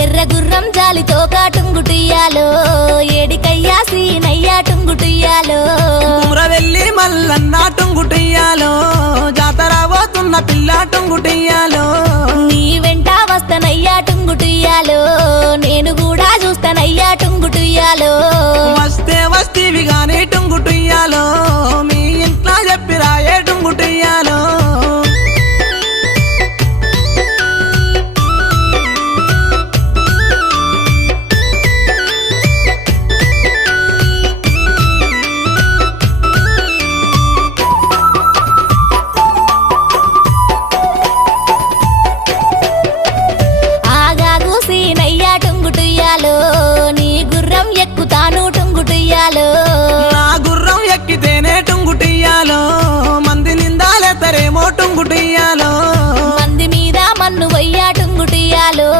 ఎర్ర గుర్రం జాలితో కాటుంగుటియాలో ఏడికయ్యా సీనయ్యా టుంగుటియాలో కుమ్రవెల్లి మల్లన్న టుంగుటియాలో జాతర పోతున్న పిల్ల టుంగుటియాలో నీ వెంట వస్తనయ్యా టుంగుటియాలో నేను కూడా చూస్తానయ్యా టుంగుటియాలో వస్తే వస్తీవి గాని టుంగుటియాలో మీ ఇంట్లో చెప్పిరాయే టుంగుటియాలో ఆగాగు సీనయ్యా టుంగుటియాలో నీ గుర్రం ఎక్కుతాను టుంగుటియాలో నా గుర్రం ఎక్కితేనే టుంగుటియాలో మంది నిందాలెత్తరేమో టుంగుటియాలో మంది మీద మన్ను వయ్యా టుంగుటియాలో